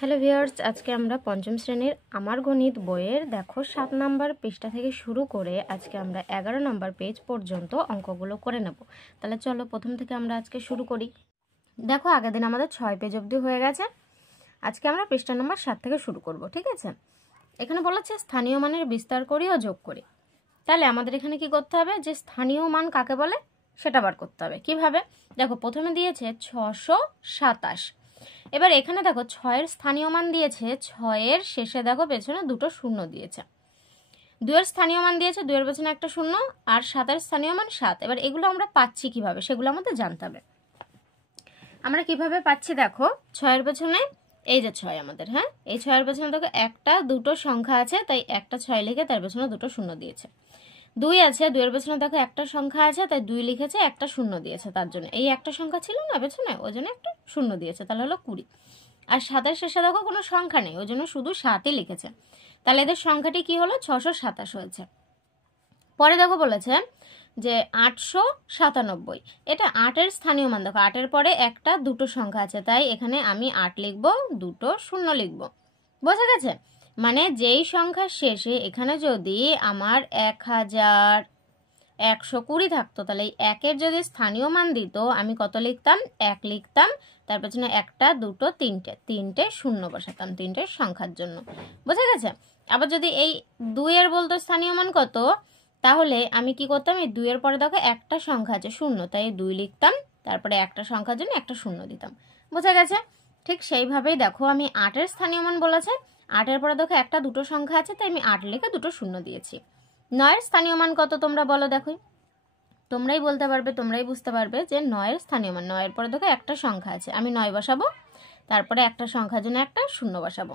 Hello viewers, আজকে আমরা পঞ্চম শ্রেণীর আমার গণিত বইয়ের দেখো 7 নম্বর পৃষ্ঠা থেকে শুরু করে আজকে আমরা 11 নম্বর পেজ পর্যন্ত অঙ্কগুলো করে নেব। তাহলে চলো প্রথম থেকে আমরা আজকে শুরু করি। দেখো আগের দিন আমাদের 6 পেজ অবধি হয়ে গেছে। আজকে আমরা পৃষ্ঠা নম্বর 7 থেকে শুরু করব, ঠিক আছে? এখানে বলেছে স্থানীয় মানের বিস্তার করি ও যোগ করি। তাহলে আমাদের এখানে কি করতে হবে, যে স্থানীয় মান কাকে বলে সেটা বার করতে হবে। কিভাবে? দেখো প্রথমে দিয়েছে 627। এবার এখানে দেখো 6-এর স্থানীয় মান দিয়েছে, 6-এর শেষে দেখো পেছনে দুটো শূন্য দিয়েছে। 2-এর স্থানীয় মান দিয়েছে, 2-এর পেছনে একটা শূন্য, আর 7-এর স্থানীয় মান 7। এবার এগুলো আমরা পাচ্ছি কিভাবে সেগুলো আমাদের জানতে হবে। আমরা কিভাবে পাচ্ছি দেখো, 6-এর পেছনে এই যে 6 আমাদের, হ্যাঁ এই 6-এর পেছনে দেখো একটা দুটো সংখ্যা আছে, তাই একটা 6 লিখে তার পেছনে দুটো শূন্য দিয়েছে। 2 আছে, 2-এর পেছনে দেখো একটা সংখ্যা আছে, তাই 2 লিখেছে, একটা শূন্য দিয়েছে, তার জন্য এই একটা সংখ্যা ছিল না পেছনে, ওই জন্য একটা শূন্য দিয়েছে, তাহলে হলো 20। আর 7-এর শেষে দেখো কোনো সংখ্যা নেই, ওই জন্য শুধু 7ই লিখেছে, তাহলে এদের সংখ্যাটি কি হলো 627 হয়েছে। পরে দেখো বলেছে যে 897, এটা 8-এর স্থানীয় মান। দেখো 8-এর পরে একটা দুটো সংখ্যা আছে, তাই এখানে আমি 8 লিখবো, দুটো শূন্য লিখবো। বোঝা গেছে? মানে যেই সংখ্যার শেষে এখানে যদি আমার 1120 থাকতো, তাহলে এই 1-এর যদি স্থানীয় মান দিত আমি কত লিখতাম? 1 লিখতাম, তার পেছনে একটা দুটো তিনটে শূন্য বসাতাম, তিনটে সংখ্যার জন্য। বোঝা গেছে? আবার যদি এই 2-এর বলতো স্থানীয় মান কত, তাহলে আমি কি করতাম, এই 2-এর পরে দেখো একটা সংখ্যা আছে শূন্য, তাই 2 লিখতাম, তারপরে একটা সংখ্যার জন্য একটা শূন্য দিতাম। বোঝা গেছে? ঠিক সেইভাবেই দেখো আমি 8-এর স্থানীয় মান বলেছে, 8-এর পরে দেখো একটা দুটো সংখ্যা আছে, তাই আমি 8 লিখে দুটো শূন্য দিয়েছি। 9-এর স্থানীয় মান কত তোমরা বলো? দেখো তোমরাই বলতে পারবে, তোমরাই বুঝতে পারবে যে 9-এর স্থানীয় মান। 9-এর পরে দেখো একটা সংখ্যা আছে, আমি 9 বসাবো, তারপরে একটা সংখ্যার জন্য একটা শূন্য বসাবো।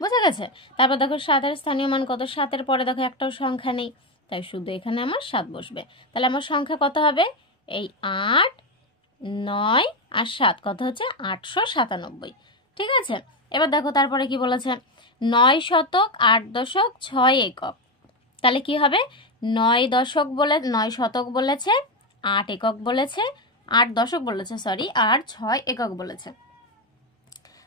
বোঝা গেছে? তারপর দেখো 7-এর স্থানীয় মান কত? 7-এর পরে দেখো একটাও সংখ্যা নেই, তাই শুধু এখানে আমার 7 বসবে। তাহলে আমার সংখ্যা কত হবে? এই 8, 9 আর 7 কত হচ্ছে? 897। ঠিক আছে? এবার দেখো তারপরে কি বলেছে, 9 শতক 8 দশক 6 একক। তাহলে কি হবে? 9 দশক বলে 9 শতক বলেছে, 8 একক বলেছে, 8 দশক বলেছে সরি, আর 6 একক বলেছে।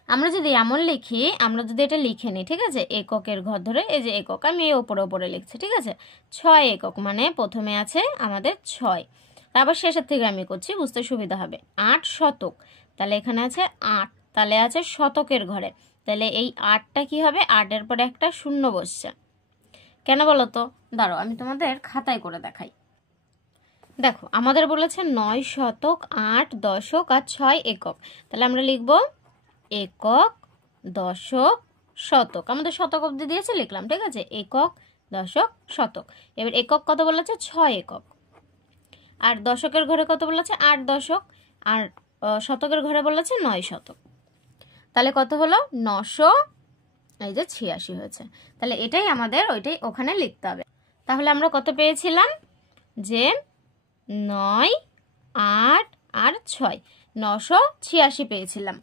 আমরা যদি এমন লিখি, আমরা যদি এটা লিখে নিই, ঠিক আছে, এককের ঘর ধরে, এই যে একক আমি এই ওপরে লিখছি, ঠিক আছে, 6 একক মানে প্রথমে আছে আমাদের 6, তারপর শেষের থেকে আমি করছি বুঝতে সুবিধা হবে। 8 শতক, তাহলে এখানে আছে 8, তাহলে আছে শতকের ঘরে, তাহলে এই 8টা কি হবে? 8-এর পরে একটা শূন্য বসছে। কেন বলো তো? দাঁড়াও আমি তোমাদের খাতায় করে দেখাই। দেখো আমাদের বলেছে 9 শতক 8 দশক আর 6 একক, তাহলে আমরা লিখবো একক, দশক, শতক। আমাদের শতক অবধি দিয়েছে, লিখলাম, ঠিক আছে, একক, দশক, শতক। এবার একক কত বলেছে? 6 একক। আর দশকের ঘরে কত বলেছে? 8 দশক। আর শতকের ঘরে বলেছে 9 শতক। তাহলে কত হলো? 986 হয়েছে। তাহলে এটাই আমাদের ওইটাই ওখানে লিখতে হবে। তাহলে আমরা কত পেয়েছিলাম? যে 9, 8 আর 6, 986 পেয়েছিলাম,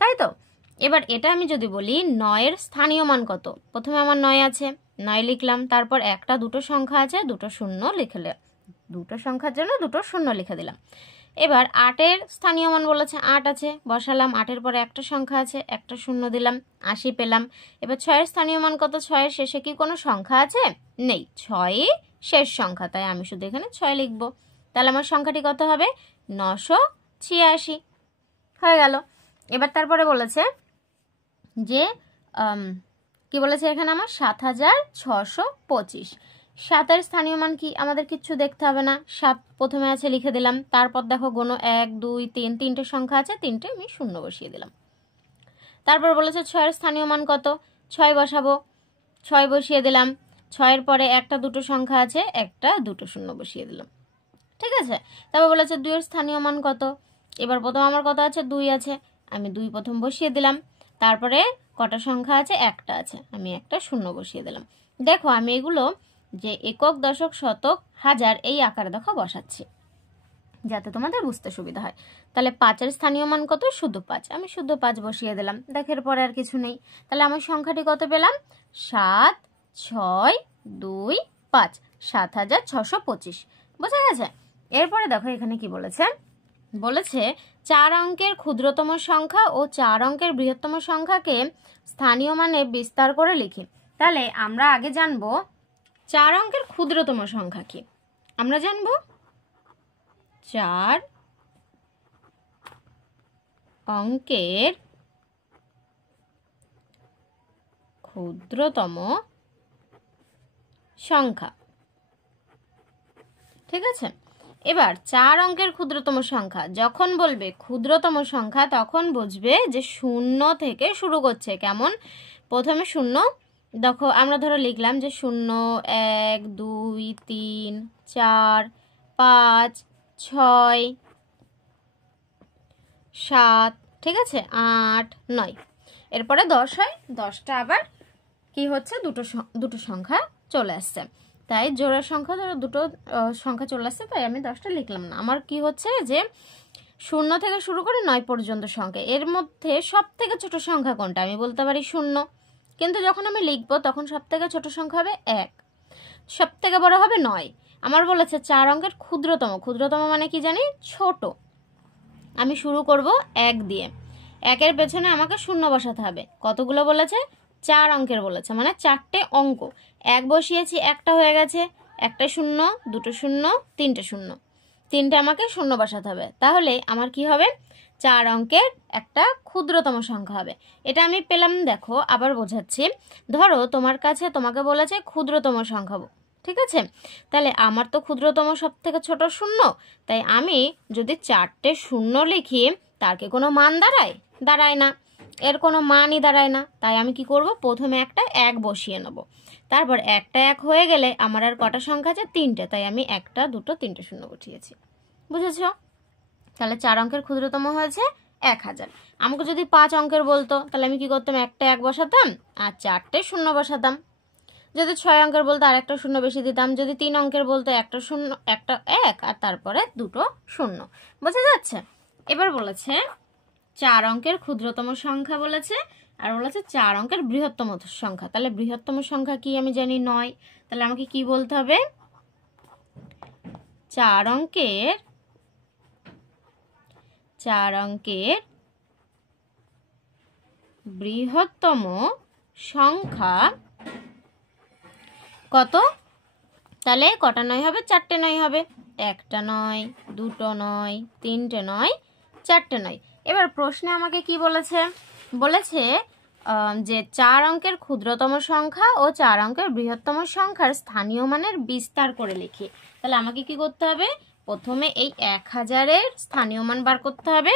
তাই তো? এবার এটা আমি যদি বলি 9-এর স্থানীয় মান কত, প্রথমে আমার 9 আছে, 9 লিখলাম, তারপর একটা দুটো সংখ্যা আছে, দুটো শূন্য লিখলে, দুটো সংখ্যার জন্য দুটো শূন্য লিখে দিলাম। এবার 8-এর স্থানীয় মান বলেছে, 8 আছে, বসালাম, 8-এর পরে একটা সংখ্যা আছে, একটা শূন্য দিলাম, 80 পেলাম। এবার 6-এর স্থানীয় মান কত? 6-এর শেষে কি কোনো সংখ্যা আছে? নেই, 6ই শেষ সংখ্যা, তাই আমি শুধু এখানে 6 লিখবো। তাহলে আমার সংখ্যাটি কত হবে? 986 হয়ে গেল। এবার তারপরে বলেছে যে কি বলেছে এখানে আমার 7625। 7-এর স্থানীয় মান কি? আমাদের কিচ্ছু দেখতে হবে না, 7 প্রথমে আছে লিখে দিলাম, তারপর দেখো গোনো 1 2 3, তিনটে সংখ্যা আছে, তিনটে আমি শূন্য বসিয়ে দিলাম। তারপর বলেছে 6-এর স্থানীয় মান কত? 6 বসাবো, 6 বসিয়ে দিলাম, 6-এর পরে একটা দুটো সংখ্যা আছে, একটা দুটো শূন্য বসিয়ে দিলাম, ঠিক আছে। তারপর বলেছে 2-এর স্থানীয় মান কত? এবার প্রথম আমার কত আছে? 2 আছে, আমি 2 প্রথম বসিয়ে দিলাম, তারপরে কটা সংখ্যা আছে? একটা আছে, আমি একটা শূন্য বসিয়ে দিলাম। দেখো আমি এগুলো যে একক, দশক, শতক, হাজার এই আকারে দেখো বসাচ্ছি যাতে তোমাদের বুঝতে সুবিধা হয়। তাহলে 5-এর স্থানীয় মান কত? শুধু 5, আমি শুধু 5 বসিয়ে দিলাম, দেখের পরে আর কিছু নেই। তাহলে আমার সংখ্যাটি কত পেলাম? 7 6 2 5, 7625। বোঝা গেছে? এরপরে দেখো এখানে কি বলেছে, বলেছে 4 অঙ্কের ক্ষুদ্রতম সংখ্যা ও 4 অঙ্কের বৃহত্তম সংখ্যাকে স্থানীয় মানে বিস্তার করে লিখি। তাহলে আমরা আগে জানবো 4 অঙ্কের ক্ষুদ্রতম সংখ্যা কি। আমরা জানবো 4 অঙ্কের ক্ষুদ্রতম সংখ্যা। ঠিক আছে, এবার 4 অঙ্কের ক্ষুদ্রতম সংখ্যা যখন বলবে ক্ষুদ্রতম সংখ্যা তখন বুঝবে যে 0 থেকে শুরু করছে। কেমন? প্রথমে 0, দেখো আমরা ধরো লিখলাম যে 0 1 2 3 4 5 6 7, ঠিক আছে, 8 9, এরপরে 10 হয়। 10টা আবার কি হচ্ছে, দুটো সংখ্যা চলে আসছে। তাই জোড়ার সংখ্যা ধরো দুটো সংখ্যা চলে আসছে, তাই আমি 10টা লিখলাম না। আমার কি হচ্ছে যে 0 থেকে শুরু করে 9 পর্যন্ত সংখ্যা, এর মধ্যে সব থেকে ছোট সংখ্যা কোনটা? আমি বলতে পারি 0, কিন্তু যখন আমি লিখবো তখন সব থেকে ছোট সংখ্যা হবে 1, সব থেকে বড় হবে 9। আমার বলেছে 4 অঙ্কের ক্ষুদ্রতম, ক্ষুদ্রতম মানে কি জানি? ছোট। আমি শুরু করব 1 দিয়ে, 1-এর পেছনে আমাকে 0 বসাতে হবে। কতগুলো বলেছে? 4 অঙ্কের বলেছে, মানে 4টে অঙ্ক। 1 বসিয়েছি, একটা হয়ে গেছে, একটা 0, দুটো 0, তিনটে 0, তিনটে আমাকে 0 বসাতে হবে। তাহলে আমার কি হবে? 4 অঙ্কের একটা ক্ষুদ্রতম সংখ্যা হবে। এটা আমি পেলাম। দেখো আবার বোঝাচ্ছি। ধরো তোমার কাছে তোমাকে বলেছে ক্ষুদ্রতম সংখ্যা, ঠিক আছে? তাহলে আমার তো ক্ষুদ্রতম সব থেকে ছোট 0, তাই আমি যদি 4টে 0 লিখি তার কি কোনো মান দাঁড়ায়? দাঁড়ায় না, এর কোনো মানই দাঁড়ায় না। তাই আমি কি করব? প্রথমে একটা 1 বসিয়ে নেব। তারপর একটা 1 হয়ে গেলে আমার আর কটা সংখ্যা আছে? 3টে, তাই আমি 1 2 3টে 0 বসিয়েছি। বুঝেছো? তাহলে 4 অঙ্কের ক্ষুদ্রতম হয়েছে 1000। আমাকে যদি 5 অঙ্কের বলতো তাহলে আমি কি করতাম? একটা 1 বসাতাম আর 4টে 0 বসাতাম। যদি 6 অঙ্কের বলতো আর একটা 0 বেশি দিতাম। যদি 3 অঙ্কের বলতো একটা 0, একটা 1 আর তারপরে দুটো 0। বোঝা যাচ্ছে? এবার বলেছে 4 অঙ্কের ক্ষুদ্রতম সংখ্যা বলেছে, আর বলেছে 4 অঙ্কের বৃহত্তম সংখ্যা। তাহলে বৃহত্তম সংখ্যা কি? আমি জানি 9। তাহলে আমাকে কি বলতে হবে? 4 অঙ্কের বৃহত্তম সংখ্যা কত? তাহলে কটা 9 হবে? 4টে 9 হবে। একটা 9, দুটো 9, তিনটে 9, 4টে 9। এবার প্রশ্নে আমাকে কি বলেছে? বলেছে যে 4 অঙ্কের ক্ষুদ্রতম সংখ্যা ও 4 অঙ্কের বৃহত্তম সংখ্যার স্থানীয় মানের বিস্তার করে লিখি। তাহলে আমাকে কি করতে হবে? প্রথমে এই 1000-এর স্থানীয় মান বার করতে হবে।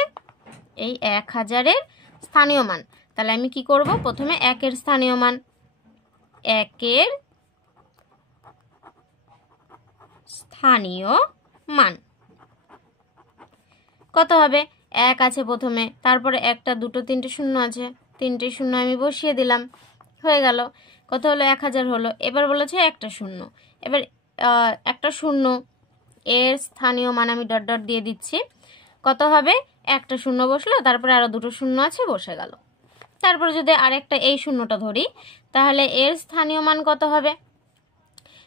এই 1000-এর স্থানীয় মান। তাহলে আমি কি করব? প্রথমে 1-এর স্থানীয় মান, 1-এর স্থানীয় মান কত হবে? 1 আছে প্রথমে, তারপরে একটা, দুটো, তিনটে 0 আছে, তিনটে 0 আমি বসিয়ে দিলাম, হয়ে গেল। কত হলো? 1000 হলো। এবার বলেছে একটা 0, এবার একটা 0 এর স্থানীয় মান আমি ডট ডট দিয়ে দিচ্ছি। কত হবে? একটা 0 বসলো, তারপরে আরো দুটো 0 আছে, বসে গেল। তারপরে যদি আরেকটা এই 0টা ধরি, তাহলে এর স্থানীয় মান কত হবে?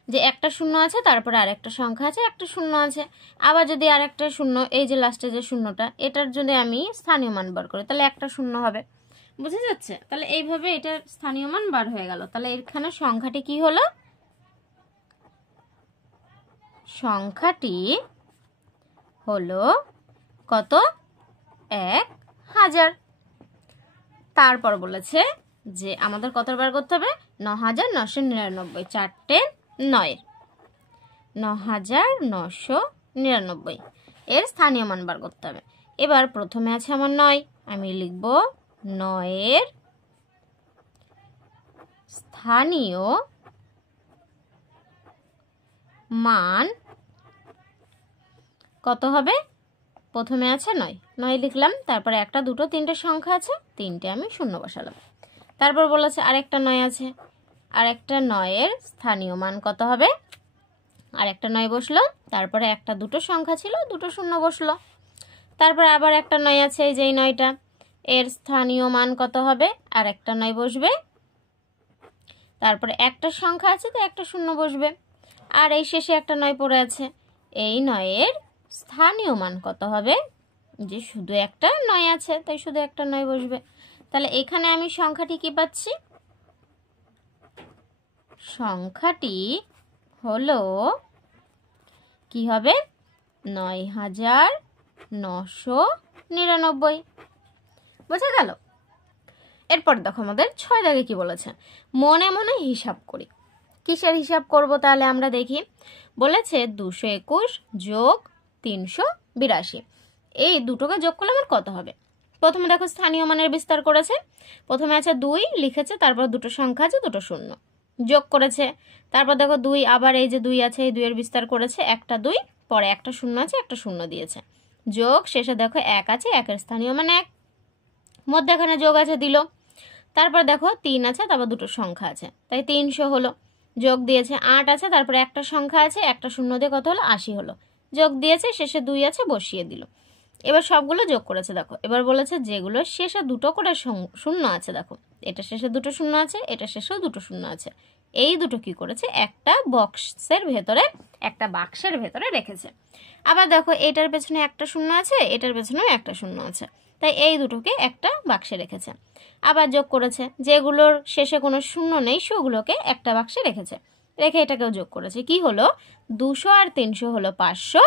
যে একটা 0 আছে, তারপরে আরেকটা সংখ্যা আছে, একটা 0 আছে। আবার যদি আরেকটা 0, এই যে লাস্টে যে 0টা, এটার যদি আমি স্থানীয় মান বার করি তাহলে একটা 0 হবে। বুঝে যাচ্ছে? তাহলে এইভাবে এটার স্থানীয় মান বার হয়ে গেল। তাহলে এখানে সংখ্যাটি কি হলো? সংখ্যাটি হলো কত? 1000। তারপর বলেছে যে আমাদের কত বার করতে হবে? 9999, 4টে 9, 9999 এর স্থানীয় মান বার করতে হবে। এবার প্রথমে আছে আমার 9, আমি লিখব 9-এর স্থানীয় মান কত হবে? প্রথমে আছে 9, 9 লিখলাম, তারপরে একটা, দুটো, তিনটে সংখ্যা আছে, তিনটে আমি 0 বসালাম। তারপর বলেছে আরেকটা 9 আছে, আরেকটা 9-এর স্থানীয় মান কত হবে? আরেকটা 9 বসলো, তারপরে একটা, দুটো সংখ্যা ছিল, দুটো 0 বসলো। তারপরে আবার একটা 9 আছে, এই যে 9টা, এর স্থানীয় মান কত হবে? আর একটা 9 বসবে, তারপরে একটা সংখ্যা আছে, তো একটা 0 বসবে, আর এই শেষে একটা 9 পড়ে আছে। এই 9-এর স্থানীয় মান কত হবে? যে শুধু একটা 9 আছে, তাই শুধু একটা 9 বসবে। তাহলে এখানে আমি সংখ্যাটি কি পাচ্ছি? সংখ্যাটি হলো কি হবে? ৯৯৯৯। বোঝা গেল? এরপর দেখো আমাদের 6 দাগে কি বলেছে, মনে মনে হিসাব করি। কিসের হিসাব করব তাহলে আমরা দেখি। বলেছে 221 যোগ 382, এই দুটোকে যোগ করলে আমার কত হবে? প্রথমে দেখো স্থানীয় মানের বিস্তার করেছে। প্রথমে আছে 2 লিখেছে, তারপর দুটো সংখ্যা আছে, দুটো শূন্য যোগ করেছে। তারপর দেখো 2, আবার এই যে 2 আছে, এই 2 এর বিস্তার করেছে, একটা 2, পরে একটা শূন্য আছে, একটা শূন্য দিয়েছে, যোগ, শেষে দেখো 1 আছে, 1 স্থানীয় মান 1, মধ্যখানে যোগ আছে দিল। তারপর দেখো 3 আছে, তারপর দুটো সংখ্যা আছে, তাই 300 হলো, যোগ দিয়েছে। 8 আছে, তারপরে একটা সংখ্যা আছে, একটা শূন্য দিয়ে কত হলো? 80 হলো, যোগ দিয়েছে, শেষে 2 আছে, বসিয়ে দিল। এবার সবগুলো যোগ করেছে। দেখো এবার বলেছে যেগুলো শেষে দুটো করে শূন্য আছে, দেখো এটা শেষে দুটো শূন্য আছে, এটা শেষেও দুটো শূন্য আছে, এই দুটো কি করেছে? একটা বাক্সের ভেতরে রেখেছে। আবার দেখো এটার পেছনে একটা শূন্য আছে, এটার পেছনেও একটা শূন্য আছে, তাই এই দুটোকে একটা বাক্সে রেখেছে। আবার যোগ করেছে, যেগুলোর শেষে কোনো শূন্য নেই সেগুলোকে একটা বাক্সে রেখেছে, রেখে এটাকেও যোগ করেছে। কি হলো? 200 আর 300 হলো 500,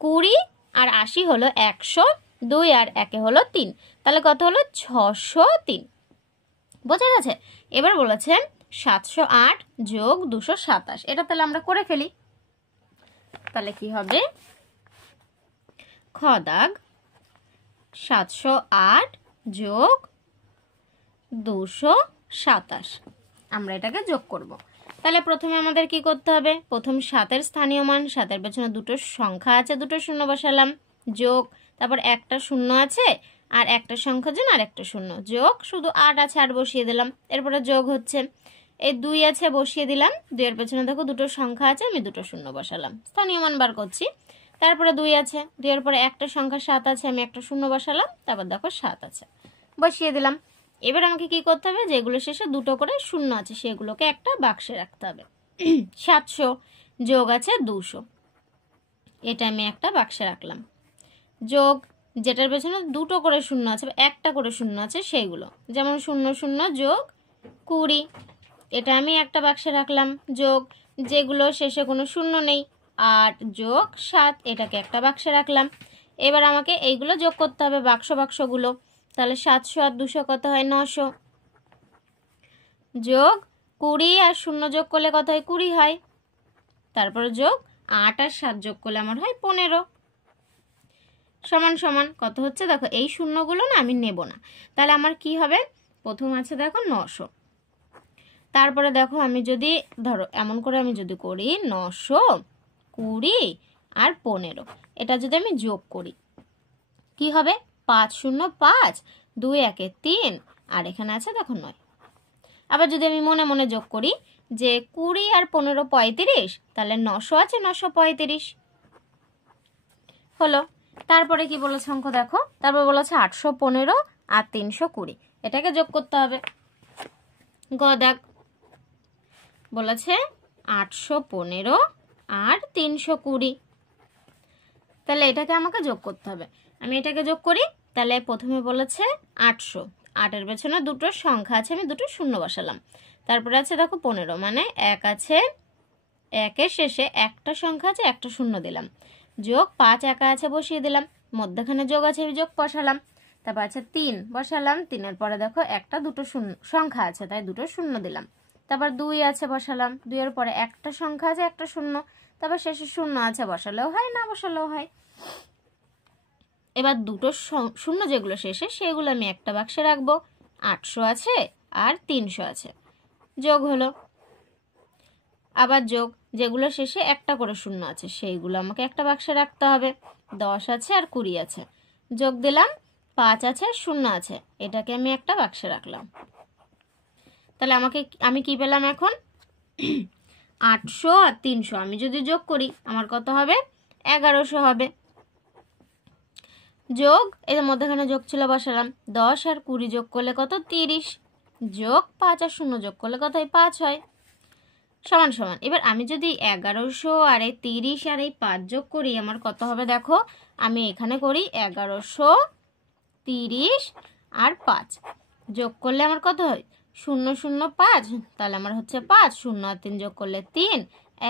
20 আর 80 হলো 100, 2 আর 1 হলো 3, তাহলে কত হলো? 603। বোঝা গেছে? এবার বলেছে 708 যোগ 227, এটা তাহলে আমরা করে ফেলি। তাহলে কি হবে? খ দাগ 708 যোগ 227, আমরা এটাকে যোগ করব। তাহলে প্রথমে আমাদের কি করতে হবে? প্রথম 7-এর স্থানীয় মান, 7-এর পেছনে দুটো সংখ্যা আছে, দুটো শূন্য বসালাম, যোগ, তারপর একটা শূন্য আছে আর একটা সংখ্যার জন্য আর একটা শূন্য, যোগ, শুধু 8 আছে, 8 বসিয়ে দিলাম। এরপরে যোগ হচ্ছে, এই 2 আছে, বসিয়ে দিলাম। 2 এর পেছনে দেখো দুটো সংখ্যা আছে, আমি দুটো শূন্য বসালাম, স্থানীয় মান বার করছি। তারপরে 2 আছে, 2 এর পরে একটা সংখ্যা 7 আছে, আমি একটা শূন্য বসালাম, তারপর দেখো 7 আছে, বসিয়ে দিলাম। এবার আমাকে কি করতে হবে? যেগুলো শেষে দুটো করে শূন্য আছে সেগুলোকে একটা বাক্সে রাখতে হবে। 700 যোগ আছে 200, এটা আমি একটা বাক্সে রাখলাম, যোগ, যেটার পেছনে দুটো করে শূন্য আছে, একটা করে শূন্য আছে সেইগুলো, যেমন 00 যোগ 20, এটা আমি একটা বাক্সে রাখলাম, যোগ, যেগুলো শেষে কোনো শূন্য নেই, 8 যোগ 7, এটাকে একটা বাক্সে রাখলাম। এবার আমাকে এইগুলো যোগ করতে হবে, বাক্সগুলো। তাহলে 700 আর 200 কত হয়? 900, যোগ 20 আর 0 যোগ করলে কত হয়? 20 হয়। তারপরে যোগ 8 আর 7 যোগ করলে আমার হয় 15, সমান সমান কত হচ্ছে? দেখো এই শূন্যগুলো না আমি নেব না, তাহলে আমার কি হবে? প্রথম আছে দেখো 900, তারপরে দেখো আমি যদি ধরো এমন করে আমি যদি করি 900, 20 আর 15, এটা যদি আমি যোগ করি কি হবে? 505, 2 1 3, আর এখানে আছে দেখো 9। আবার যদি আমি মনে মনে যোগ করি যে 20 আর 15 35, তাহলে 900 আছে, 935 হলো। তারপরে কি বলেছে অঙ্ক দেখো, তারপর বলেছে 815 আর 320, এটাকে যোগ করতে হবে। গ দাগ বলেছে 815 আর 320, তাহলে এটাকে আমাকে যোগ করতে হবে। আমি এটাকে যোগ করি। তাহলে প্রথমে বলেছে 800, 8-এর পেছনে দুটো সংখ্যা আছে, আমি দুটো শূন্য বসালাম। তারপরে আছে দেখো 15, মানে 1 আছে, 1-এর শেষে একটা সংখ্যা আছে, একটা শূন্য দিলাম, যোগ 5 একা আছে, বসিয়ে দিলাম, মধ্যখানে যোগ আছে, যোগ বসালাম। তারপর আছে 3 বসালাম, 3-এর পরে দেখো একটা দুটো সংখ্যা আছে, তাই দুটো শূন্য দিলাম। তারপর 2 আছে, বসালাম, 2-এর পরে একটা সংখ্যা আছে, একটা শূন্য, তারপর শেষে শূন্য আছে, বসালেও হয়, না বসালেও হয়। এবার দুটো শূন্য যেগুলো শেষে সেগুলো আমি একটা বাক্সে রাখবো, 800 আছে আর 300 আছে, যোগ হলো। আবার যোগ, যেগুলো শেষে একটা করে শূন্য আছে সেইগুলো আমাকে একটা বাক্সে রাখতে হবে, 10 আছে আর 20 আছে, যোগ দিলাম, 5 আছে আর 0 আছে, এটাকে আমি একটা বাক্সে রাখলাম। তাহলে আমি কি পেলাম এখন? 800 আর 300 আমি যদি যোগ করি আমার কত হবে? 1100 হবে। যোগ, এর মধ্যখানে যোগ ছিল, বসালাম, 10 আর 20 যোগ করলে কত? 30, যোগ 5 আর 0 যোগ করলে কত হয়? 5 হয়। সমান সমান। এবার আমি যদি 1100 আর এই 30 আর এই 5 যোগ করি, আমার কত হবে দেখো। আমি এখানে করি 1130 আর 5 যোগ করলে আমার কত হয় 005, তাহলে আমার হচ্ছে 5, 0 আর 3 যোগ করলে 3,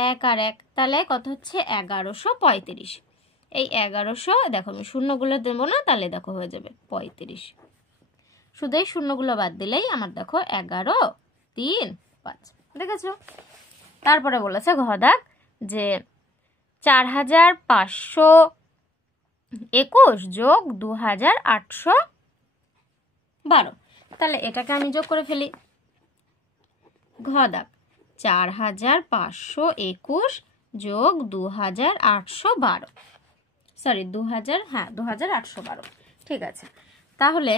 1 আর 1, তাহলে কত হচ্ছে 1135। এই 1100 দেখো আমি শূন্যগুলো দেবো না, তাহলে দেখো হয়ে যাবে 35। শুধু এই শূন্যগুলো বাদ দিলেই আমার দেখো 11, 3, 5 দেখেছো। তারপরে বলেছে ঘ দাগ যে 4521 যোগ 2812। তাহলে এটাকে আমি যোগ করে ফেলি। ঘ দাগ 4521 যোগ 2812, সরি 2812, ঠিক আছে। তাহলে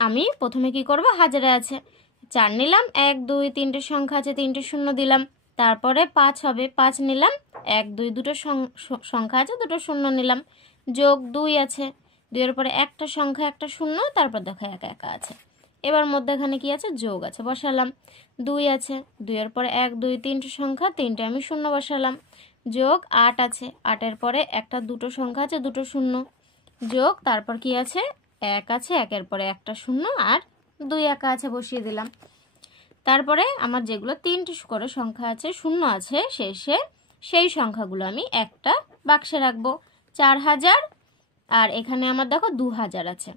আমি প্রথমে কি করব, হাজারে আছে 4 নিলাম, 1 2 3টে সংখ্যা আছে, 3টে শূন্য দিলাম, তারপরে 5 হবে, 5 নিলাম, 1 2 দুটো সংখ্যা আছে, দুটো শূন্য নিলাম, যোগ 2 আছে, 2 এর পরে একটা সংখ্যা একটা শূন্য, তারপর দেখো একা একা আছে। এবার মধ্যখানে কি আছে, যোগ আছে, বসালাম। 2 আছে, 2 এর পরে 1 2 3টে সংখ্যা, 3টে আমি শূন্য বসালাম, যোগ 8 আছে, 8 এর পরে একটা দুটো সংখ্যা আছে, দুটো শূন্য, যোগ তারপর কি আছে 1 আছে, 1 এর পরে একটা শূন্য আর 2 একা আছে, বসিয়ে দিলাম। তারপরে আমার যেগুলো 3টে করে সংখ্যা আছে, শূন্য আছে শেষে, সেই সংখ্যাগুলো আমি একটা বাক্সে রাখবো। 4000 আর এখানে আমার দেখো 2000 আছে,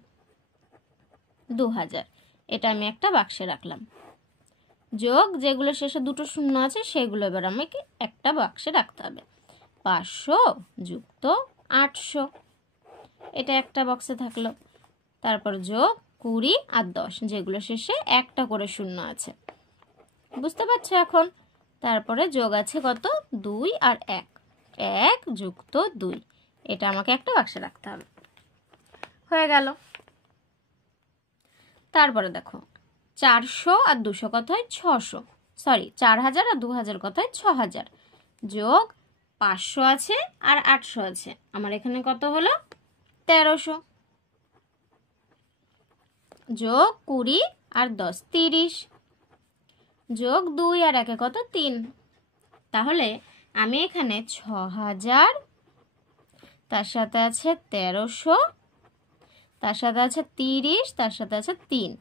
2000 এটা আমি একটা বাক্সে রাখলাম। যোগ যেগুলো শেষে দুটো শূন্য আছে, সেগুলো এবার আমাকে একটা বাক্সে রাখতে হবে। 500 যুক্ত 800, এটা একটা বক্সে থাকলো। তারপর যোগ 20 আর 10, যেগুলো শেষে একটা করে শূন্য আছে, বুঝতে পারছো এখন। তারপরে যোগ আছে কত, 2 আর 1, 1 যুক্ত 2, এটা আমাকে একটা বাক্সে রাখতে হবে। হয়ে গেল। তারপরে দেখো 400 আর 200 কত হয় 600, সরি 4000 আর 2000 কত হয় 6000, যোগ 500 আছে আর 800 আছে, আমার এখানে কত হলো 1300, যোগ 20 আর 10 30, যোগ 2 আর 1 কত 3। তাহলে আমি এখানে 6000, তার সাথে আছে 1300, তার সাথে আছে 30, তার সাথে আছে 3,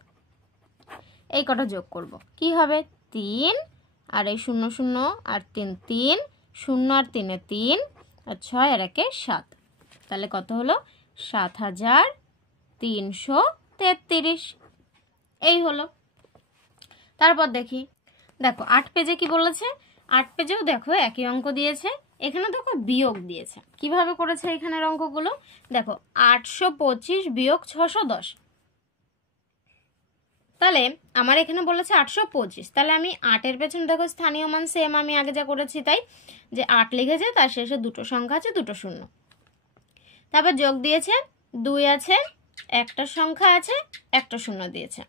এই কটা যোগ করব, কি হবে 3 আর এই 0 0 আর 3 3, 0 আর 3 3, আর 6 আর 1 7, তাহলে কত হলো 7333। এই হলো। তারপর দেখি, দেখো 8 পেজে কি বলেছে, 8 পেজেও দেখো একই অঙ্ক দিয়েছে, এখানে দেখো বিয়োগ দিয়েছে। কিভাবে করেছে এখানের অঙ্কগুলো দেখো, 825 বিয়োগ 610, তাহলে আমার এখানে বলেছে 825, তাহলে আমি 8 এর পেছনে দেখো স্থানীয় মান সেম আমি আগে যা করেছি তাই, যে 8 লিখেছে, তার শেষে দুটো সংখ্যা আছে, দুটো শূন্য, তারপর যোগ দিয়েছে, 2 আছে, একটা সংখ্যা আছে, একটা শূন্য দিয়েছে,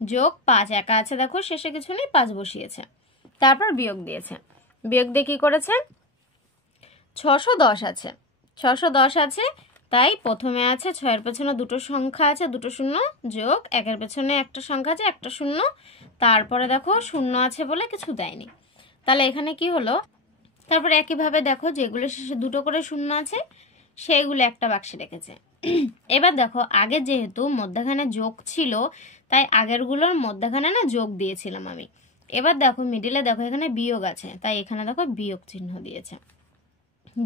যোগ 5 একা আছে, দেখো শেষে কিছু নেই, 5 বসিয়েছে, তারপর বিয়োগ দিয়েছে। বিয়োগ দিয়ে কি করেছে, 610 আছে, 610 আছে, তাই প্রথমে আছে 6 এর পেছনে দুটো সংখ্যা আছে, দুটো শূন্য, যোগ 1 এর পেছনে একটা সংখ্যা আছে, একটা শূন্য, তারপরে দেখো শূন্য আছে বলে কিছু দেয়নি, তাহলে এখানে কি হলো। তারপর একইভাবে দেখো যেগুলো শেষে দুটো করে শূন্য আছে, সেইগুলো একটা বাক্সে রেখেছে। এবার দেখো আগে যেহেতু মধ্যখানে যোগ ছিল, তাই আগেরগুলোর মধ্যখানে না যোগ দিয়েছিলাম আমি। এবার দেখো মিডিলে দেখো এখানে বিয়োগ আছে, তাই এখানে দেখো বিয়োগ চিহ্ন দিয়েছে।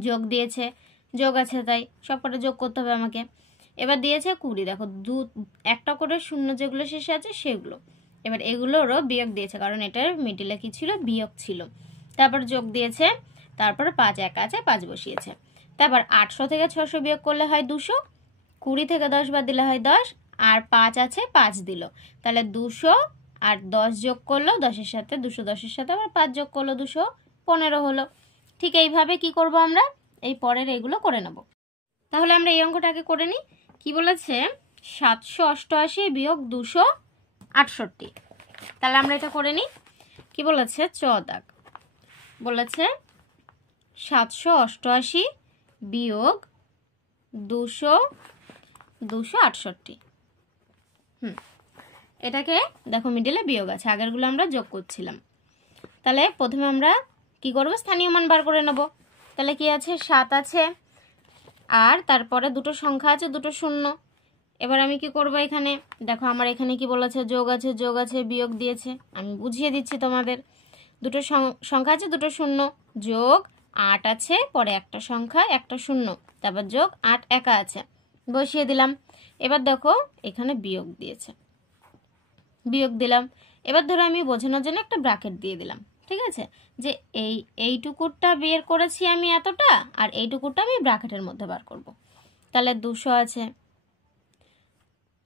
যোগ দিয়েছে, যোগ আছে, তাই সবকটা যোগ করতে হবে আমাকে। এবার দিয়েছে 20, দেখো একটা করে শূন্য যেগুলো শেষে আছে সেগুলো, এবার এগুলোরও বিয়োগ দিয়েছে, কারণ এটার মিডিলে কি ছিল, বিয়োগ ছিল। তারপর যোগ দিয়েছে, তারপরে 5 একা আছে, 5 বসিয়েছে। তারপর 800 থেকে 600 বিয়োগ করলে হয় 200, 20 থেকে 10 বাদ দিলে হয় 10, আর 5 আছে 5 দিল, তাহলে 200 আর 10 যোগ করলো, 10-এর সাথে 210-এর সাথে আবার 5 যোগ করলো, 215 হলো। ঠিক এইভাবে কি করব আমরা, এই পরের এগুলো করে নেব। তাহলে আমরা এই অঙ্কটাকে করে নিই। কি বলেছে, 788 বিয়োগ 268, তাহলে আমরা এটা করে নিই। কি বলেছে, চ দাগ বলেছে 788 বিয়োগ 268। এটাকে দেখো মিডিলে বিয়োগ আছে, আগেরগুলো আমরা যোগ করছিলাম। তাহলে প্রথমে আমরা কি করব, স্থানীয় মান বার করে নেব। তাহলে কি আছে, 7 আছে, আর তারপরে দুটো সংখ্যা আছে, দুটো শূন্য। এবার আমি কি করব, এখানে দেখো আমার এখানে কি বলেছে, যোগ আছে, যোগ আছে, বিয়োগ দিয়েছে। আমি বুঝিয়ে দিচ্ছি তোমাদের। দুটো সংখ্যা আছে, দুটো শূন্য, যোগ 8 আছে, পরে একটা সংখ্যা, একটা শূন্য, তারপর যোগ 8 একা আছে, বসিয়ে দিলাম। এবার দেখো এখানে বিয়োগ দিয়েছে, বিয়োগ দিলাম। এবার ধরো আমি বোঝানোর জন্য একটা ব্র্যাকেট দিয়ে দিলাম, ঠিক আছে, যে এইটুকুরটা বের করেছি আমি এতটা, আর এইটুকুরটা আমি ব্র্যাকেটের মধ্যে বার করব। তাহলে 200 আছে,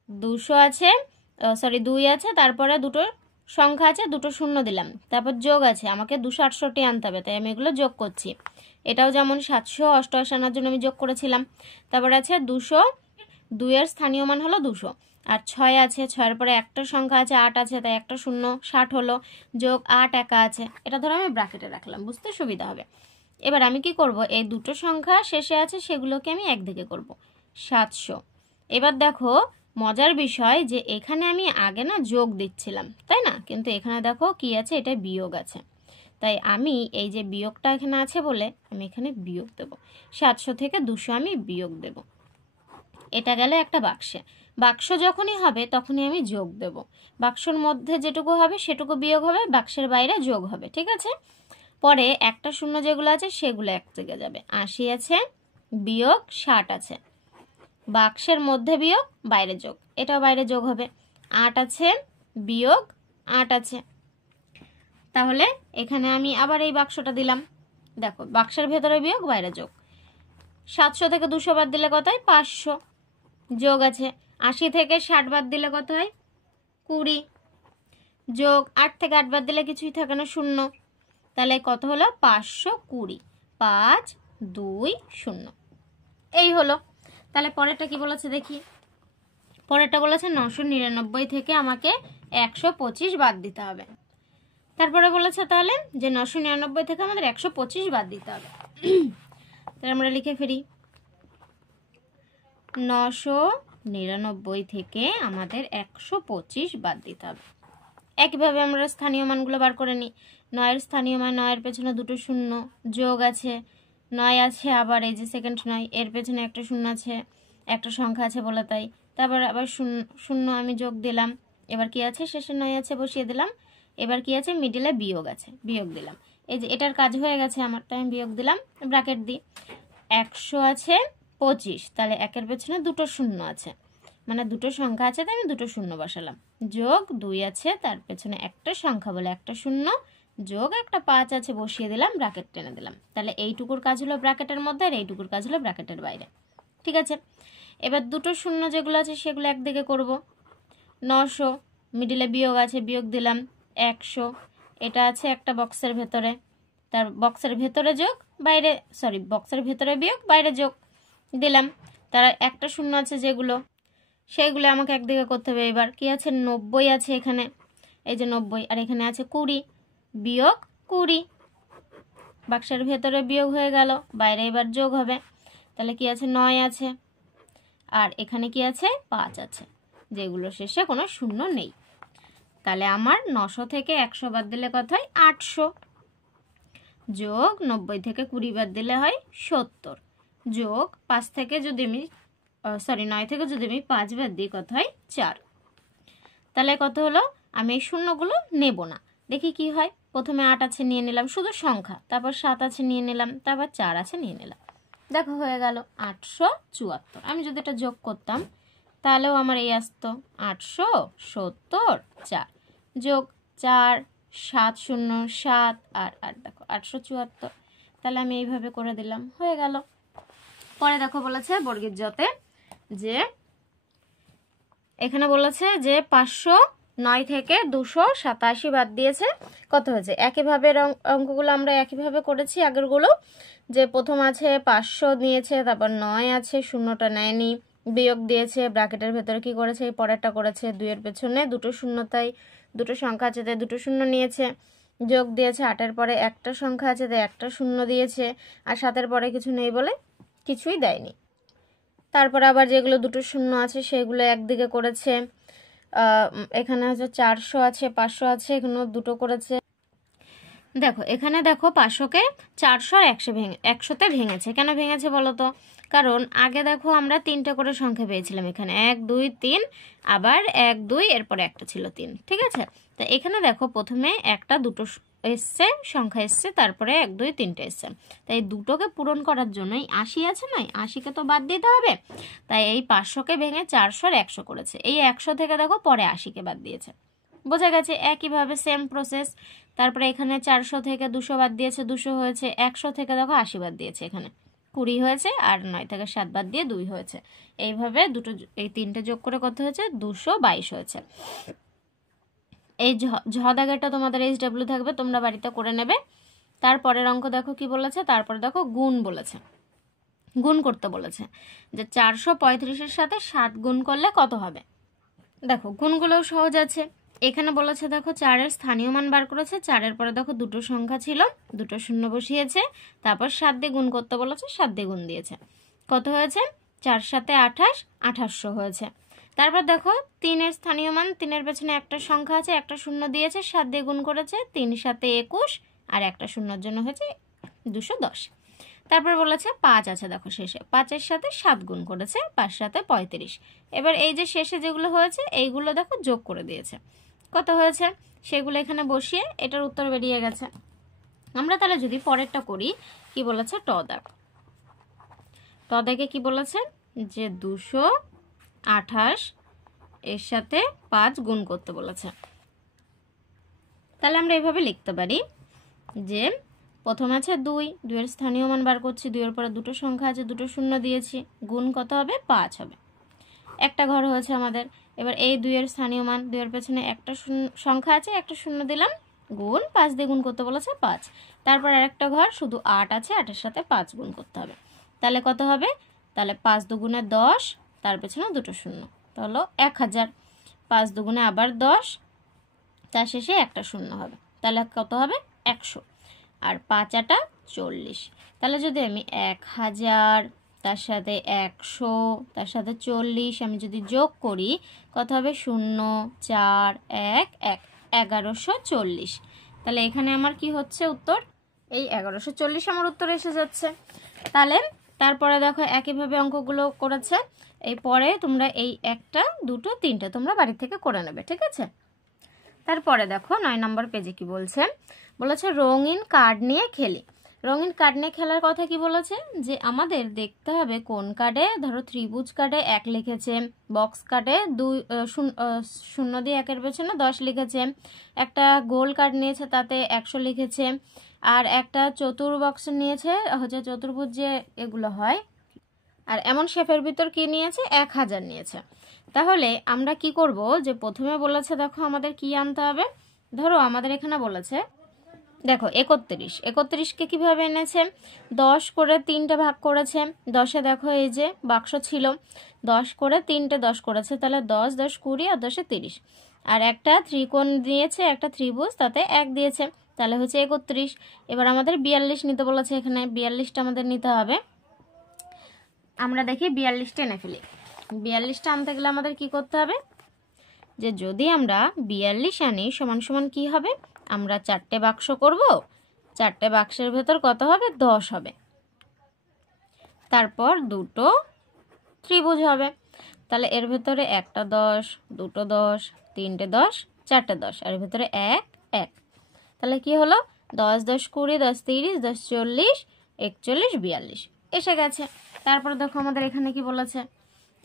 200 আছে, সরি 2 আছে, তারপরে দুটো সংখ্যা আছে, দুটো শূন্য দিলাম, তারপর যোগ আছে, আমাকে 268 আনতে হবে, তাই আমি এগুলো যোগ করছি। এটাও যেমন 788 আনার জন্য আমি যোগ করেছিলাম। তারপর আছে 200, 2 এর স্থানীয় মান হলো 200, আর 6 আছে, 6-এর পরে একটা সংখ্যা আছে, 8 আছে, তাই একটা শূন্য, 60 হলো, যোগ 8 একা আছে। এটা ধরো আমি ব্র্যাকেটে রাখলাম, বুঝতে সুবিধা হবে। এবার আমি কি করব, এই দুটো সংখ্যা শেষে আছে সেগুলোকে আমি একদিকে করব, 700। এবার দেখো মজার বিষয় যে এখানে আমি আগে না যোগ দিচ্ছিলাম, তাই না, কিন্তু এখানে দেখো কি আছে, এটা বিয়োগ আছে। তাই আমি এই যে বিয়োগটা এখানে আছে বলে আমি এখানে বিয়োগ দেব, 700 থেকে 200 আমি বিয়োগ দেব। এটা গেল একটা বাক্সে। বাক্স যখনই হবে তখনই আমি যোগ দেব। বাক্সর মধ্যে যেটুকু হবে সেটুকু বিয়োগ হবে, বাক্সের বাইরে যোগ হবে, ঠিক আছে। পরে একটা শূন্য যেগুলো আছে সেগুলো এক জায়গায় যাবে, 80 আছে, বিয়োগ 60 আছে, বাক্সের মধ্যে বিয়োগ, বাইরে যোগ, এটাও বাইরে যোগ হবে। 8 আছে, বিয়োগ 8 আছে। তাহলে এখানে আমি আবার এই বাক্সটা দিলাম, দেখো বাক্সের ভেতরে বিয়োগ, বাইরে যোগ। 700 থেকে 200 বাদ দিলে কত হয়, 500, যোগ আছে। 80 থেকে 60 বাদ দিলে কত হয়, 20, যোগ 8 থেকে 8 বাদ দিলে কিছুই থাকে না, শূন্য। তাহলে কত হলো, 520, 5 2 0, এই হলো। তাহলে পরেরটা কি বলেছে দেখি, পরেরটা বলেছে 999 থেকে আমাকে 125 বাদ দিতে হবে। তারপরে বলেছে তাহলে যে 999 থেকে আমাদের 125 বাদ দিতে হবে। তাহলে আমরা লিখে ফেলি, 999 থেকে আমাদের 125 বাদ দিতে হবে। একইভাবে আমরা স্থানীয় মানগুলো বার করে নিই। 9 এর স্থানীয় মান, 9 এর পেছনে দুটো শূন্য, যোগ আছে, 9 আছে, আবার এই যে সেকেন্ড 9, এর পেছনে একটা শূন্য আছে, একটা সংখ্যা আছে বলে তাই, তারপর আবার শূন্য আমি যোগ দিলাম। এবার কি আছে, শেষে 9 আছে, বসিয়ে দিলাম। এবার কি আছে, মিডিলে বিয়োগ আছে, বিয়োগ দিলাম। এই যে এটার কাজ হয়ে গেছে আমার, তাই আমি বিয়োগ দিলাম, ব্র্যাকেট দিই। 100 আছে 25, তাহলে একের পেছনে দুটো শূন্য আছে, মানে দুটো সংখ্যা আছে, তাই আমি দুটো শূন্য বসালাম। যোগ 2 আছে, তার পেছনে একটা সংখ্যা বলে একটা শূন্য, যোগ একটা 5 আছে, বসিয়ে দিলাম, ব্র্যাকেট টেনে দিলাম। তাহলে এইটুকুর কাজ হলো ব্র্যাকেটের মধ্যে, আর এইটুকুর কাজ হলো ব্র্যাকেটের বাইরে, ঠিক আছে। এবার দুটো শূন্য যেগুলো আছে সেগুলো একদিকে করব। 900, মিডিলে বিয়োগ আছে, বিয়োগ দিলাম। 100, এটা আছে একটা বক্সের ভেতরে, তার বক্সের ভেতরে যোগ, বাইরে, সরি বক্সের ভেতরে বিয়োগ, বাইরে যোগ দিলাম। তার একটা শূন্য আছে যেগুলো, সেইগুলো আমাকে একদিকে করতে হবে। এবার কি আছে, 90 আছে এখানে, এই যে 90, আর এখানে আছে 20, বিয়োগ 20, বাক্সের ভেতরে বিয়োগ হয়ে গেল, বাইরে এবার যোগ হবে। তাহলে কি আছে, 9 আছে, আর এখানে কি আছে, 5 আছে, যেগুলো শেষে কোনো শূন্য নেই। তাহলে আমার 900 থেকে 100 বাদ দিলে কত হয়, 800, যোগ 90 থেকে 20 বাদ দিলে হয় 70, যোগ 5 থেকে যদি আমি 9 থেকে যদি আমি 5 বাদ দিই কত হয়, 4। তাহলে কত হলো, আমি এই শূন্যগুলো নেব না, দেখি কি হয়। প্রথমে 8 আছে নিয়ে নিলাম, শুধু সংখ্যা, তারপর 7 আছে নিয়ে নিলাম, তারপর 4 আছে নিয়ে নিলাম, দেখো হয়ে গেল 874। আমি যদি এটা যোগ করতাম তাহলেও আমার এই আসতো 870, 4 যোগ 4, 7 0 7, আর দেখো 874। তাহলে আমি এইভাবে করে দিলাম, হয়ে গেল। পরে দেখো বলেছে বর্গের জতে, যে এখানে বলেছে যে 509 থেকে 287 বাদ দিয়েছে, কত হয়েছে। একইভাবে অঙ্কগুলো আমরা একইভাবে করেছি আগেরগুলো, যে প্রথম আছে 500 নিয়েছে, তারপর 9 আছে, শূন্যটা নেয়নি, বিয়োগ দিয়েছে, ব্র্যাকেটের ভেতরে কি করেছে, এই পরেরটা করেছে, 2 এর পেছনে দুটো শূন্য, তাই দুটো সংখ্যা আছে তাই দুটো শূন্য নিয়েছে, যোগ দিয়েছে, 8-এর পরে একটা সংখ্যা আছে তাই একটা শূন্য দিয়েছে, আর 7-এর পরে কিছু নেই বলে কিছুই দেয়নি। তারপর আবার যেগুলো দুটো শূন্য আছে সেগুলো একদিকে করেছে। এখানে হচ্ছে 400 আছে, 500 আছে, এখানেও দুটো করেছে। দেখো এখানে দেখো 500কে 400 আর 100তে ভেঙেছে। কেন ভেঙেছে বলো তো? কারণ আগে দেখো আমরা 3টে করে সংখ্যা পেয়েছিলাম, এখানে 1 2 3, আবার 1 2, এরপরে একটা ছিল 3, ঠিক আছে? তো এখানে দেখো প্রথমে একটা দুটো এসছে, সংখ্যা এসছে, তারপরে 1 2 3টে এসছে। তাই দুটোকে পূরণ করার জন্যই 80 আছে নয়, 80কে তো বাদ দিতে হবে। তাই এই 500কে ভেঙে 400 আর 100 করেছে। এই 100 থেকে দেখো পরে 80কে বাদ দিয়েছে। বোঝা গেছে? একইভাবে সেম প্রসেস। তারপরে এখানে 400 থেকে 200 বাদ দিয়েছে, 200 হয়েছে। 100 থেকে দেখো 80 বাদ দিয়েছে, এখানে 20 হয়েছে। আর 9 থেকে 7 বাদ দিয়ে 2 হয়েছে। এইভাবে এই 3টে যোগ করে কত হয়েছে? 222 হয়েছে। এই ঝ দাগেরটা তোমাদের HW থাকবে, তোমরা বাড়িতে করে নেবে। তারপরের অঙ্ক দেখো কি বলেছে, তারপরে দেখো গুণ বলেছে, গুণ করতে বলেছে যে 435-এর সাথে 7 গুণ করলে কত হবে। দেখো গুণগুলোও সহজ আছে। এখানে বলেছে দেখো 4-এর স্থানীয় মান বার করেছে, 4-এর পরে দেখো দুটো সংখ্যা ছিল, দুটো শূন্য বসিয়েছে, তারপর 7 দিয়ে গুণ করতে বলেছে, 7 দিয়ে গুণ দিয়েছে। কত হয়েছে? 4 7 28, 2800 হয়েছে। তারপর দেখো 3-এর স্থানীয় মান, 3-এর পেছনে একটা সংখ্যা আছে, একটা শূন্য দিয়েছে, 7 দিয়ে গুণ করেছে, 3 7 21, আর একটা শূন্যর জন্য হয়েছে 210। তারপর বলেছে 5 আছে দেখো শেষে, 5-এর সাথে 7 গুণ করেছে, 5 7 35। এবার এই যে শেষে যেগুলো হয়েছে এইগুলো দেখো যোগ করে দিয়েছে। কত হয়েছে সেগুলো এখানে বসিয়ে এটার উত্তর বেরিয়ে গেছে। আমরা তাহলে যদি পরেরটা করি, কি বলেছে? ট দাগে কি বলেছে? যে 228 এর সাথে 5 গুণ করতে বলেছে। তাহলে আমরা এভাবে লিখতে পারি যে প্রথম আছে 2 এর স্থানীয় মান বার করছি, 2 এর পরে দুটো সংখ্যা আছে, দুটো শূন্য দিয়েছি, গুণ কত হবে? 5 হবে। একটা ঘর হয়েছে আমাদের। এবার এই 2 এর স্থানীয় মান, 2 এর পেছনে একটা সংখ্যা আছে, একটা শূন্য দিলাম, গুণ 5 দিয়ে গুণ করতে বলেছে 5। তারপর আরেকটা ঘর শুধু 8 আছে, 8-এর সাথে 5 গুণ করতে হবে। তাহলে কত হবে? তাহলে 5 দুগুণে 10, তার পেছনে দুটো শূন্য, তাহলে 1000। 5 দুগুণে আবার 10, তার শেষে একটা শূন্য হবে, তাহলে কত হবে? 100। আর 5 8 40। তাহলে যদি আমি 1000, তার সাথে 100, তার সাথে 40 আমি যদি যোগ করি, কত হবে? 0 4 1 1, 1140। তাহলে এখানে আমার কি হচ্ছে উত্তর? এই 1140 আমার উত্তর এসে যাচ্ছে। তাহলে তারপরে দেখো একইভাবে অঙ্কগুলো করেছে। এই পরে তোমরা এই 1টা 2টো 3টে তোমরা বাড়ি থেকে করে নেবে, ঠিক আছে? তারপরে দেখো 9 নম্বর পেজে কি বলছে, বলেছে রঙিন কার্ড নিয়ে খেলি। রঙিন কার্ড নিয়ে খেলার কথা কি বলেছে? যে আমাদের দেখতে হবে কোন কার্ডে, ধরো ত্রিভুজ কার্ডে 1 লিখেছে, বক্স কার্ডে 2 শূন্য দিয়ে 1-এর পেছনে 10 লিখেছে, একটা গোল কার্ড নিয়েছে তাতে 100 লিখেছে, আর একটা চতুর্বক্স নিয়েছে, হচ্ছে চতুর্ভুজ যে এগুলো হয়, আর এমন শেপের ভিতর কি নিয়েছে? 1000 নিয়েছে। তাহলে আমরা কি করব, যে প্রথমে বলেছে দেখো আমাদের কি আনতে হবে। ধরো আমাদের এখানে বলেছে দেখো 31কে কিভাবে এনেছে? 10 করে 3টে ভাগ করেছে। 10-এ দেখো এই যে বাক্স ছিল, 10 করে 3টে 10 করেছে, তাহলে 10 10 20 আর 10-এ 30। আর একটা ত্রিকোণ দিয়েছে, একটা ত্রিভুজ, তাতে 1 দিয়েছে, তাহলে হচ্ছে 31। এবার আমাদের 42 নিতে বলেছে, এখানে 42টা আমাদের নিতে হবে। আমরা দেখি 42টা এনে ফেলি। 42টা আনতে গেলে আমাদের কি করতে হবে? যে যদি আমরা 42 আনি সমান সমান কি হবে? আমরা 4টে বাক্স করব, 4টে বাক্সের ভেতর কত হবে? 10 হবে। তারপর দুটো ত্রিভুজ হবে, তাহলে এর ভেতরে একটা 10, দুটো 10, 3টে 10, 4টে 10, আর এর ভেতরে 1 1। তাহলে কি হলো? 10 10 20, 10 30, 10 40, 41 42 এসে গেছে। তারপর দেখো আমাদের এখানে কি বলেছে?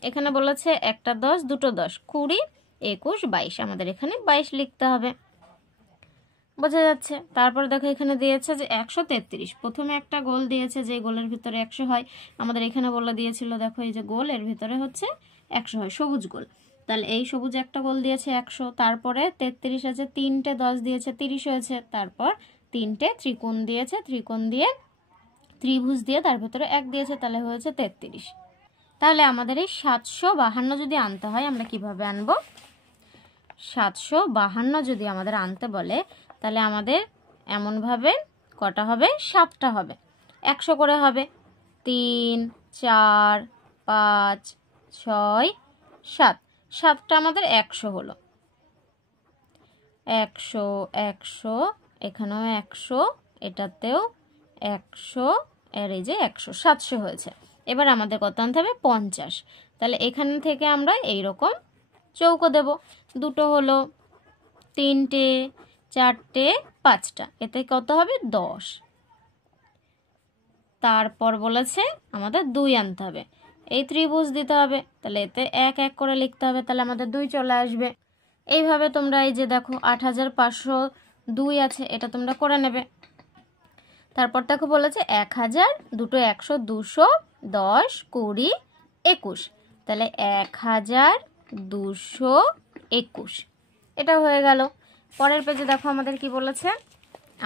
এখানে বলেছে একটা 10, দুটো 10, 20, 21, 22, আমাদের এখানে 22 লিখতে হবে। বোঝা যাচ্ছে? তারপর দেখো এখানে দিয়েছে যে 133। প্রথমে একটা গোল দিয়েছে, যে গোলের ভিতরে 100 হয়। আমাদের এখানে বলে দিয়েছিল দেখো এই যে গোল, এর ভিতরে হচ্ছে 100 হয়, সবুজ গোল। তাহলে এই সবুজ একটা গোল দিয়েছে 100, তারপরে 33 আছে, 3টে 10 দিয়েছে, 30 হয়েছে। তারপর 3টে ত্রিকোণ দিয়েছে, ত্রিকোণ দিয়ে ত্রিভুজ দিয়ে তার ভেতরে 1 দিয়েছে, তাহলে হয়েছে 33। তাহলে আমাদের এই 752 যদি আনতে হয়, আমরা কিভাবে আনবো? 752 যদি আমাদের আনতে বলে, তাহলে আমাদের এমনভাবে কটা হবে? 7টা হবে, 100 করে হবে। 3 4 5 6 7, 7টা আমাদের 100 হলো। 100 100 এখানেও 100, এটাতেও 100, আর এই যে 100, 700 হয়েছে। এবার আমাদের কত আনতে হবে? 50। তাহলে এখান থেকে আমরা এইরকম চৌকো দেব। দুটো হলো, তিনটে, চারটে, পাঁচটা, এতে কত হবে? 10। তারপর বলেছে আমাদের 2 আনতে হবে, এই ত্রিভুজ দিতে হবে, তাহলে এতে 1 1 করে লিখতে হবে, তাহলে আমাদের 2 চলে আসবে। এইভাবে তোমরা এই যে দেখো 8502 আছে, এটা তোমরা করে নেবে। তারপর দেখো বলেছে 1000, দুটো 100, 200, 10, 20, 21, তাহলে 1221, এটা হয়ে গেল। পরের পেজে দেখো আমাদের কি বলেছে,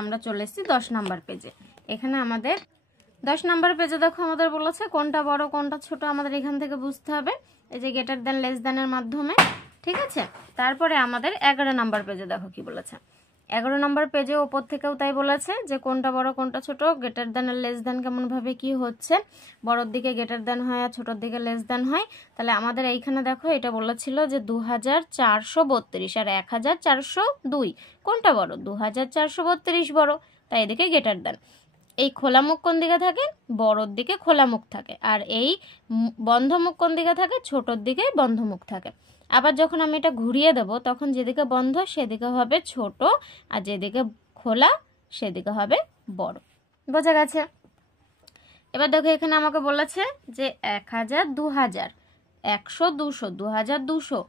আমরা চলে এসেছি 10 নাম্বার পেজে। এখানে আমাদের 10 নাম্বার পেজে দেখো আমাদের বলেছে কোনটা বড় কোনটা ছোট আমাদের এখান থেকে বুঝতে হবে, এই যে গ্রেটার দ্যান লেস দ্যানের মাধ্যমে, ঠিক আছে। তারপরে আমাদের 11 নাম্বার পেজে দেখো কি বলেছে। 11 নম্বর পেজে ওপর থেকেও তাই বলেছে যে কোনটা বড় কোনটা ছোট, গ্রেটার দ্যান আর লেস দ্যান কেমনভাবে কি হচ্ছে, বড়র দিকে গ্রেটার দ্যান হয় আর ছোটোর দিকে লেস দ্যান হয়। তাহলে আমাদের এইখানে দেখো এটা বলেছিল যে 2432 আর 1402 কোনটা বড়? 2432 বড়, তাই এদিকে গ্রেটার দ্যান। এই খোলা মুখ কোন দিকে থাকে? বড়র দিকে খোলা মুখ থাকে। আর এই বন্ধ মুখ কোন দিকে থাকে? ছোটোর দিকে বন্ধ মুখ থাকে। আবার যখন আমি এটা ঘুরিয়ে দেব তখন যেদিকে বন্ধ সেদিকে হবে ছোট, আর যেদিকে খোলা সেদিকে হবে বড়। বোঝা গেছে? এবার দেখো এখানে আমাকে বলেছে যে 1000, 2000, 100, 200, 2200,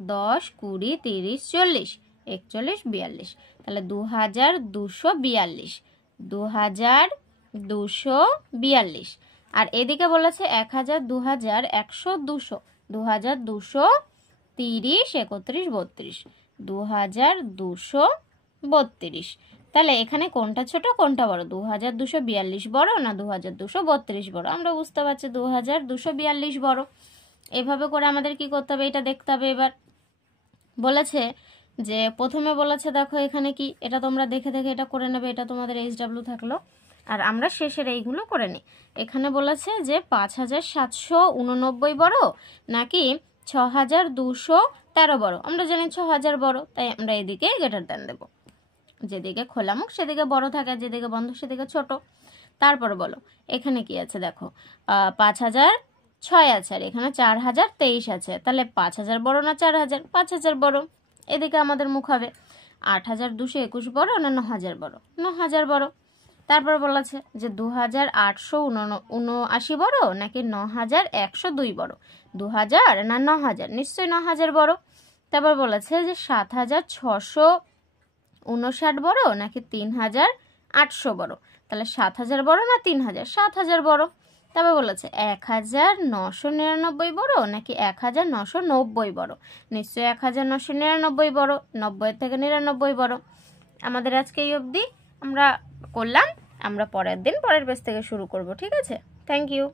10, 20, 30, 40, 41, 42, তাহলে 2242, 2242। আর এদিকে বলেছে 1000, 2000, 100, 200, 2230, 31, 32, 2232। তাহলে এখানে কোনটা ছোট কোনটা বড়? 2242 বড় না 2232 বড়? আমরা বুঝতে পারছি 2242 বড়। এভাবে করে আমাদের কি করতে হবে, এটা দেখতে হবে। এবার বলেছে যে প্রথমে বলেছে দেখো এখানে কি, এটা তোমরা দেখে দেখে এটা করে নেবে, এটা তোমাদের HW থাকলো। আর আমরা শেষের এইগুলো করে নিই। এখানে বলেছে যে 5789 বড় নাকি 6213 বড়? আমরা জানি 6000 বড়, তাই আমরা এদিকে গ্রেটার দ্যান দেবো। যেদিকে খোলা মুখ সেদিকে বড় থাকে, যেদিকে বন্ধ সেদিকে ছোট। তারপর বলো এখানে কি আছে দেখো, 5006 আছে, আর এখানে 4023 আছে, তাহলে 5000 বড় না 4000? 5000 বড়। এদিকে আমাদের মুখ হবে 8221 বড় না 9000 বড়? 9000 বড়। তারপর বলেছে যে 2879 বড় নাকি 9102 বড়? 2000 না 9000? নিশ্চয়ই 9000 বড়। তারপর বলেছে যে 7659 বড় নাকি 3800 বড়? তাহলে 7000 বড় না 3000? 7000 বড়। তারপর বলেছে 1999 বড় নাকি 1990 বড়? নিশ্চয়ই 1999 বড়, 90 থেকে 99 বড়। আমাদের আজকে এই অবধি আমরা করলাম, আমরা পরের দিন পরের পেজ থেকে শুরু করব, ঠিক আছে? Thank you.